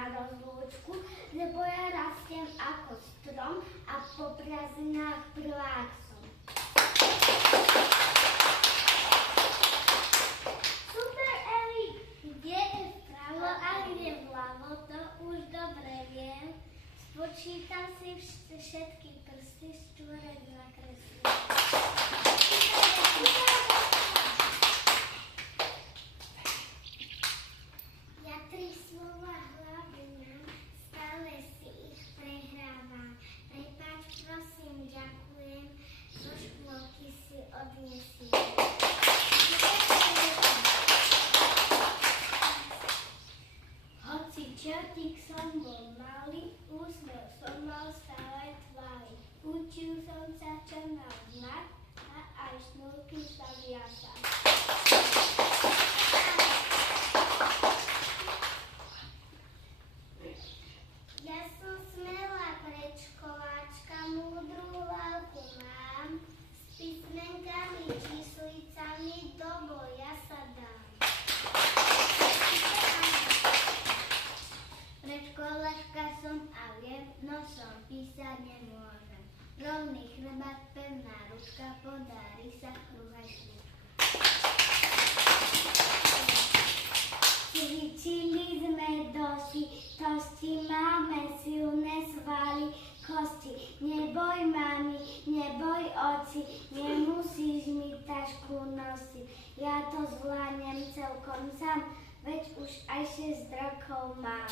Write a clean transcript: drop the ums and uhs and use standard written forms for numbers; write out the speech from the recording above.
na rozlúčku, lebo ja rastiem ako strom a po prázdninách prvák som. Super, Eli, kde je vpravo a kde vľavo, to už dobre viem. Spočítam si všetky prsty, štvorec nakreslím. Ja 3 slova hľadám, stále si ich prehrávam. Prepáč, prosím, ďakujem, zo škôlky si odnesiem. Hoci čertík som bol malý, úsmev som mal stále tvári. Učil som sa, čo mal znať, a aj šnúrky sa viazať. Ja som smelá predškoláčka, múdru hlavku mám, s písmenkami, číslicami do boja sa dám. Predškoláčka som a viem, no som písať nemôžem. Rovný chrbát, pevná ručka, podarí sa kruhaj šľúčka. Cvičili sme dosti, tosti máme silné svaly, kosti. Neboj mami, neboj oci, nemusíš mi tašku nosiť. Ja to zvládnem celkom sám, veď už aj 6 rokov mám.